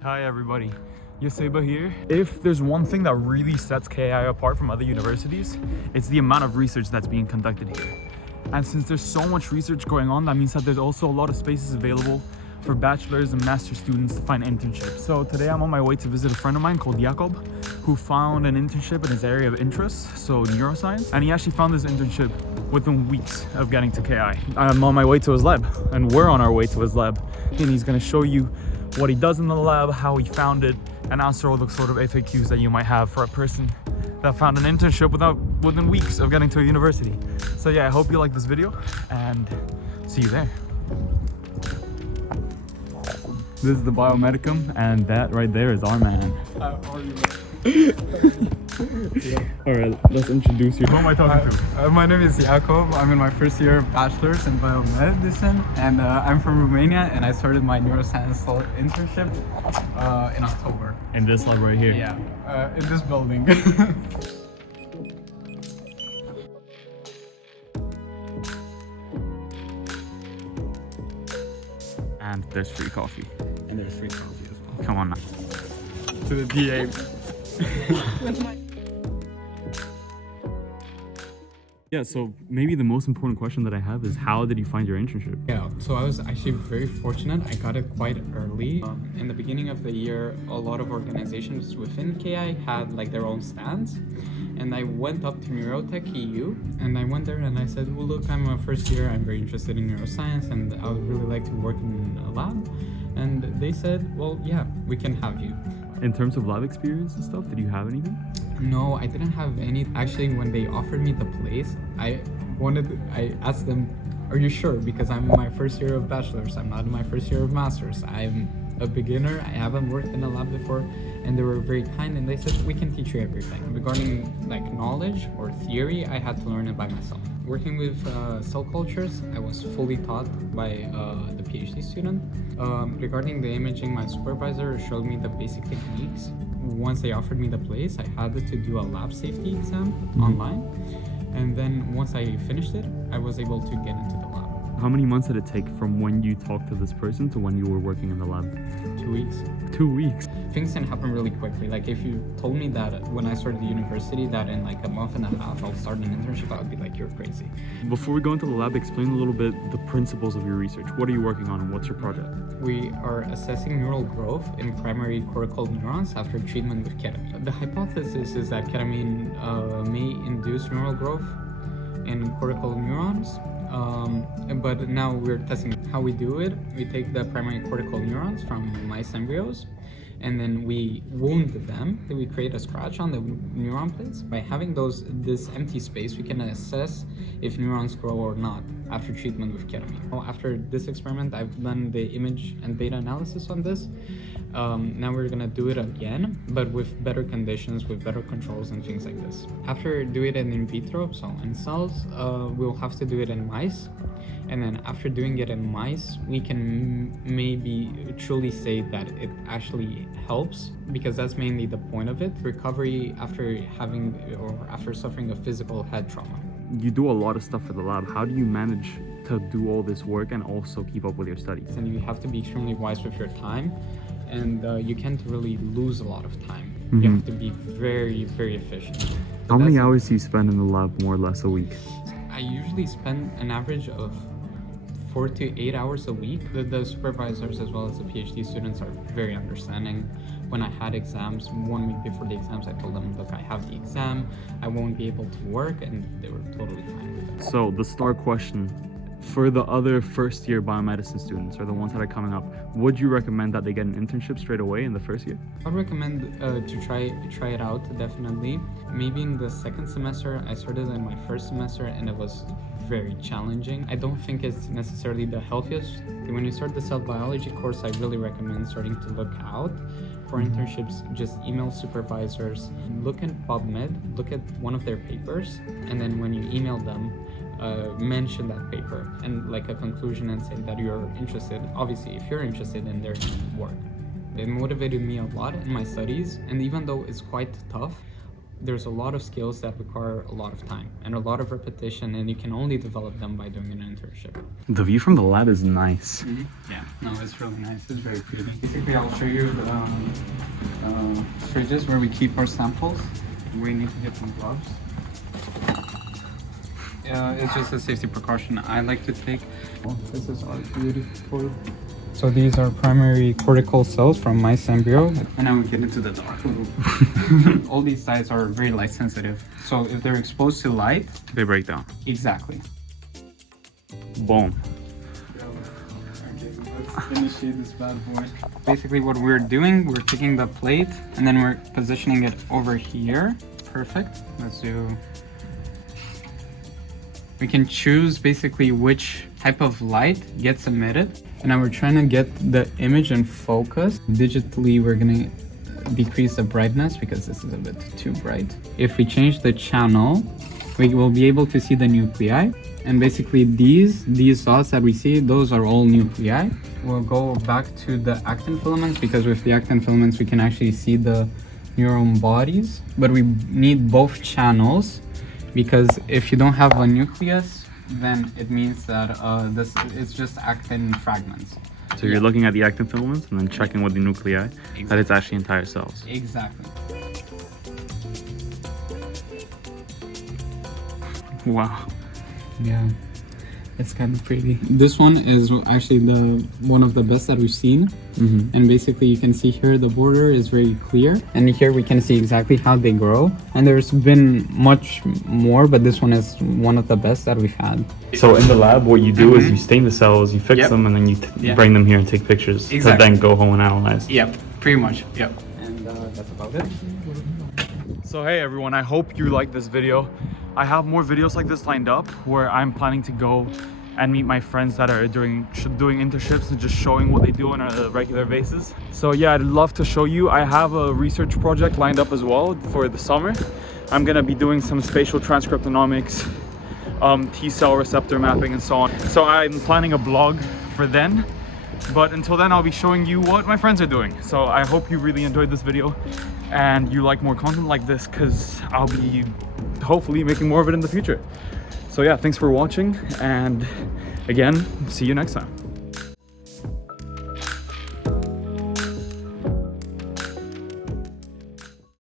Hi everybody, Iacob here. If there's one thing that really sets KI apart from other universities, it's the amount of research that's being conducted here. And since there's so much research going on, that means that there's also a lot of spaces available for bachelor's and master's students to find internships. So today I'm on my way to visit a friend of mine called Iacob, who found an internship in his area of interest, so neuroscience. And he actually found this internship within weeks of getting to KI. I'm on my way to his lab, and we're on our way to his lab. And he's gonna show you what he does in the lab, how he found it, and answer all the sort of FAQs that you might have for a person that found an internship within weeks of getting to a university. So yeah, I hope you like this video, and see you there. This is the biomedicum, and that right there is our man. All right, let's introduce you. Who am I talking to? My name is Iacob. I'm in my first year of bachelor's in biomedicine, and I'm from Romania, and I started my neuroscience internship in October. In this lab right here? Yeah, in this building. And there's free coffee. And there's free coffee as well. Come on now. To the DA. Yeah, so maybe the most important question that I have is, how did you find your internship? Yeah, so I was actually very fortunate. I got it quite early. In the beginning of the year, a lot of organizations within KI had like their own stands. And I went up to Neurotech EU, and I went there and I said, well, look, I'm a first year, I'm very interested in neuroscience, and I would really like to work in a lab. And they said, well, yeah, we can have you. In terms of lab experience and stuff, did you have anything? No, I didn't have any. Actually, when they offered me the place, I asked them, are you sure? Because I'm in my first year of bachelor's, I'm not in my first year of master's. I'm a beginner, I haven't worked in a lab before, and they were very kind, and they said, we can teach you everything. Regarding like knowledge or theory, I had to learn it by myself. Working with cell cultures, I was fully taught by the PhD student. Regarding the imaging, my supervisor showed me the basic techniques. Once they offered me the place, I had to do a lab safety exam online. And then once I finished it, I was able to get into the lab. How many months did it take from when you talked to this person to when you were working in the lab? 2 weeks. 2 weeks? Things can happen really quickly. Like if you told me that when I started the university that in like a month and a half I'll start an internship, I would be like, you're crazy. Before we go into the lab, explain a little bit the principles of your research. What are you working on and what's your project? We are assessing neural growth in primary cortical neurons after treatment with ketamine. The hypothesis is that ketamine may induce neural growth in cortical neurons. But now we're testing how we do it. We take the primary cortical neurons from mice embryos, and then we wound them. Then we create a scratch on the neuron plates. By having this empty space, we can assess if neurons grow or not after treatment with ketamine. Well, after this experiment, I've done the image and data analysis on this. Now we're gonna do it again, but with better conditions, with better controls and things like this. After doing it in vitro, so in cells, we'll have to do it in mice. And then after doing it in mice, we can maybe truly say that it actually helps, because that's mainly the point of it. Recovery after after suffering a physical head trauma. You do a lot of stuff for the lab. How do you manage to do all this work and also keep up with your studies? And you have to be extremely wise with your time, and you can't really lose a lot of time. Mm-hmm. You have to be very, very efficient. How many hours do you spend in the lab, more or less, a week? I usually spend an average of 4 to 8 hours a week. The supervisors as well as the PhD students are very understanding. When I had exams, 1 week before the exams, I told them, look, I have the exam, I won't be able to work, and they were totally fine with it. So the star question, for the other first year biomedicine students, or the ones that are coming up, would you recommend that they get an internship straight away in the first year? I'd recommend to try it out, definitely. Maybe in the second semester. I started in my first semester and it was very challenging. I don't think it's necessarily the healthiest. When you start the cell biology course, I really recommend starting to look out for internships. Just email supervisors, look at PubMed, look at one of their papers, and then when you email them, mention that paper and like a conclusion and say that you're interested. Obviously, if you're interested in their work. It motivated me a lot in my studies, and even though it's quite tough, there's a lot of skills that require a lot of time and a lot of repetition, and you can only develop them by doing an internship. The view from the lab is nice. Yeah, no, it's really nice. It's very pretty. Basically, I'll show you the fridges where we keep our samples. We need to get some gloves. It's just a safety precaution I like to take. This is our beautiful. So these are primary cortical cells from mice embryo. And now we get into the dark room. All these sites are very light sensitive. So if they're exposed to light, They break down. exactly. Boom. Okay, let's initiate this bad boy. Basically what we're doing, we're taking the plate and then we're positioning it over here. Perfect. Let's do... We can choose basically which type of light gets emitted. And now we're trying to get the image in focus. Digitally, we're gonna decrease the brightness because this is a bit too bright. If we change the channel, we will be able to see the nuclei. And basically these dots that we see, those are all nuclei. We'll go back to the actin filaments because with the actin filaments, we can actually see the neuron bodies. But we need both channels because if you don't have a nucleus, then it means that this it's just actin fragments. So you're looking at the actin filaments and then checking with the nuclei that it's actually entire cells. Exactly. Wow. Yeah, it's kind of pretty. This one is actually one of the best that we've seen. And basically you can see here the border is very clear, and here we can see exactly how they grow. And there's been much more, but this one is one of the best that we've had. So in the lab, what you do is you stain the cells, you fix them, and then you bring them here and take pictures to then go home and analyze. Yep, pretty much. Yep. And that's about it. So hey everyone, I hope you liked this video. I have more videos like this lined up where I'm planning to go and meet my friends that are doing internships and just showing what they do on a regular basis. So yeah, I'd love to show you. I have a research project lined up as well for the summer. I'm gonna be doing some spatial transcriptomics, T-cell receptor mapping and so on. So I'm planning a blog for then. But until then, I'll be showing you what my friends are doing. So I hope you really enjoyed this video and you like more content like this, because I'll be hopefully making more of it in the future. So yeah, thanks for watching, and again, see you next time.